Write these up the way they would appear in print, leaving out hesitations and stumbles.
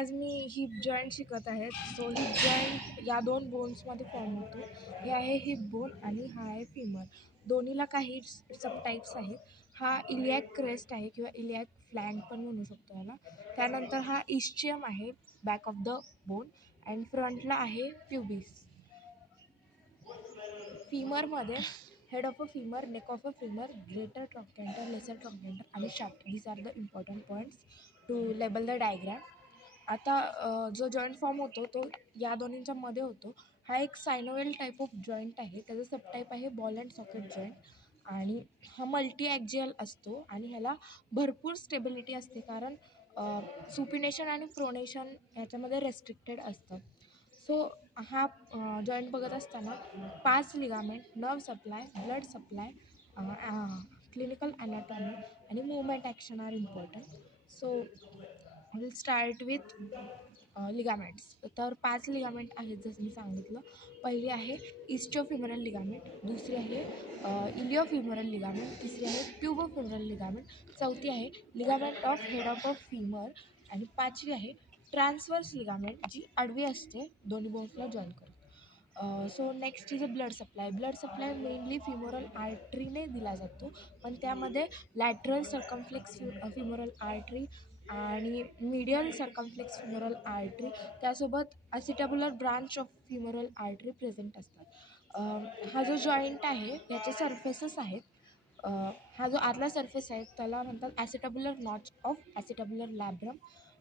आज मी heap joint शिकत आहे. सो हिप जॉईंट या दोन बोन्समध्ये फॉर्म होतो. हे आहे हिप बोन आणि हा आहे फिमर. दोन्हीला काही सबटाईप्स आहेत. हा इलियाक क्रेस्ट आहे किंवा इलियाक फ्लॅंक पण म्हणू शकतो याला. त्यानंतर हा इस्चियम आहे back of the bone and फ्रंटला आहे प्युबिस. फीमरमध्ये head of a femur, neck of a femur, greater trochanter, lesser trochanter आणि shaft. These are the important points to label the diagram. आता जो जॉईंट फॉर्म होतो तो या दोन्हींच्या मध्ये होतो. हा एक सायनोवेल टाईप ऑफ जॉईंट आहे. त्याचं सबटाईप आहे बॉल अँड सॉकेट जॉईंट आणि हा मल्टी ॲक्झियल असतो आणि ह्याला भरपूर स्टेबिलिटी असते कारण सुपिनेशन आणि प्रोनेशन ह्याच्यामध्ये रेस्ट्रिक्टेड असतं. सो हा जॉईंट बघत असताना 5 ligament, nerve supply, blood supply, clinical anatomy आणि movement action are important. So will start with ligaments. तर 5 लिगामेंट आहेत जसं मी सांगितलं. पहिली आहे इस्चियोफिमरल लिगामेंट, दुसरी आहे इलियोफिमरल लिगामेंट, तिसरी आहे प्युबोफिमरल लिगामेंट, चौथी आहे ligament of head of a femur आणि पाचवी आहे ट्रान्सवर्स लिगामेंट जी आडवी असते दोन्ही बोन्सला जॉईन करते. So next is a blood supply. Blood supply mainly femoral आर्टरीने दिला जातो, पण त्यामध्ये लॅटरल सर्कमफ्लेक्स फिमोरल आर्टरी आणि मीडियल सर्कमफ्लेक्स फिमोरल आर्टरी त्यासोबत acetabular branch of femoral artery present असतात. हा जो जॉईंट आहे याचे सर्फेसेस आहेत. हा जो आतला सर्फेस आहे त्याला म्हणतात ॲसिटॅब्युलर नॉच ऑफ ॲसिटॅब्युलर लॅब्रम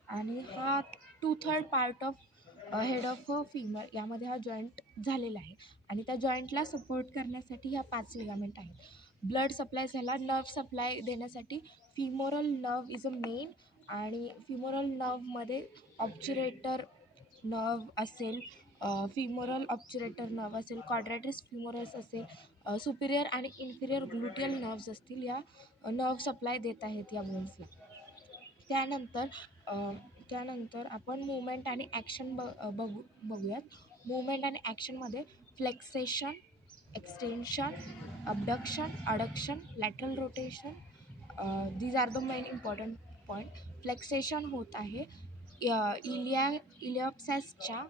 आणि हा 2/3 part of head of a femur यामध्ये हा जॉईंट झालेला आहे आणि त्या जॉईंटला सपोर्ट करण्यासाठी ह्या 5 लिगामेंट आहेत. ब्लड सप्लाय झाला. नर्व सप्लाय देण्यासाठी femoral nerve is a main आणि फिमोरल नर्वमध्ये ऑब्च्युरेटर नर्व असेल, फिमोरल ऑब्च्युरेटर नर्व असेल, क्वाड्रॅटिस फिमोरस असेल, सुपिरियर आणि इन्फिरियर ग्लुटियल नर्व्स असतील या नर्व सप्लाय देत आहेत या बोन्सला. त्यानंतर त्यानंतर आपण मूवमेंट आणि ॲक्शन बघूयात. मूवमेंट आणि ॲक्शनमध्ये flexion, extension, abduction, adduction, lateral rotation, these are the main important point. Flexion होत आहे इलिओप्सॅसच्या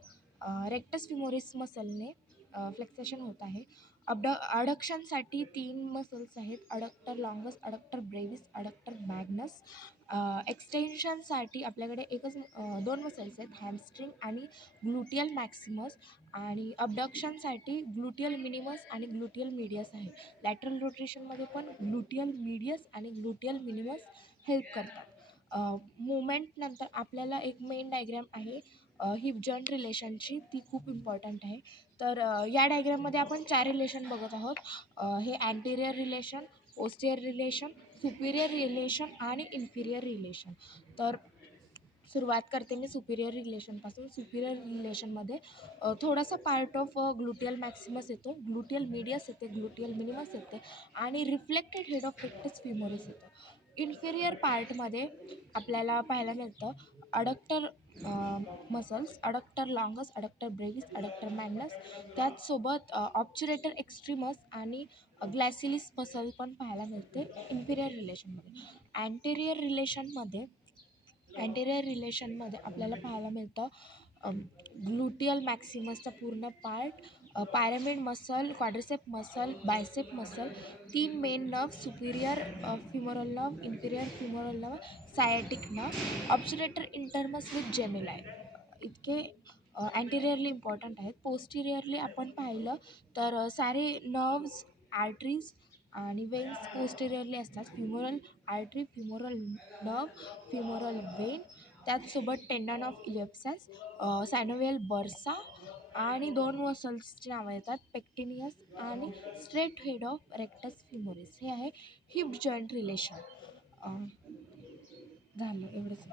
रेक्टस फिमोरिस मसलने फ्लेक्सेशन होत आहे. अडक्शनसाठी 3 मसल्स आहेत, adductor longus, adductor brevis, adductor magnus. एक्सटेन्शनसाठी आपल्याकडे एकच 2 मसल्स आहेत, हॅमस्ट्रिंग आणि ग्लुटियल मॅक्सिमस आणि अबडक्शनसाठी ग्लुटियल मिनिमस आणि ग्लुटियल मीडियस आहे. लॅटरल रोटेशनमध्ये पण ग्लुटियल मीडियस आणि ग्लुटियल मिनिमस हेल्प करतात. मूवमेंटनंतर आपल्याला एक मेन डायग्रॅम आहे हिप जॉईंट रिलेशनची, ती खूप इम्पॉर्टंट आहे. तर या डायग्रॅममध्ये आपण 4 रिलेशन बघत आहोत. हे anterior relation, पोस्टियर relation, Superior relation आणि इन्फिरियर रिलेशन. तर सुरुवात करते मी सुपिरियर रिलेशनपासून. सुपिरियर रिलेशनमध्ये थोडासा पार्ट ऑफ ग्लुटियल मॅक्सिमस येतो, ग्लुटियल मीडियस येते, ग्लुटियल मिनिमस येते आणि reflected head of rectus femoris येतं. इन्फिरियर पार्टमध्ये आपल्याला पाहायला मिळतं adductor muscles, adductor longus, adductor brevis, adductor magnus, त्याचसोबत ऑब्च्युरेटर एक्स्ट्रीमस आणि ग्लॅसिलिस मसल पण पाहायला मिळते इन्फिरियर रिलेशनमध्ये. अँटेरियर रिलेशनमध्ये आपल्याला पाहायला मिळतं ग्लुटियल मॅक्सिमसचा पूर्ण part, pyramid muscle, quadricep muscle, bicep muscle, 3 main nerve, superior femoral nerve, inferior femoral nerve, sciatic nerve, obturator internus with gemelli. इतके अँटेरियरली इम्पॉर्टंट आहेत. पोस्टिरियरली आपण पाहिलं तर सारे नर्व्स, आर्टरीज आणि वेन्स पोस्टिरियरली असतात. Femoral artery, femoral nerve, femoral vein, त्याचसोबत tendon of इलिओप्सॅस, सायनोव्हियल bursa आणि 2 मसल्सची नावं येतात, पेक्टिनियस आणि straight head of rectus femoris. हे आहे हिप जॉईंट रिलेशन. झालं एवढंच.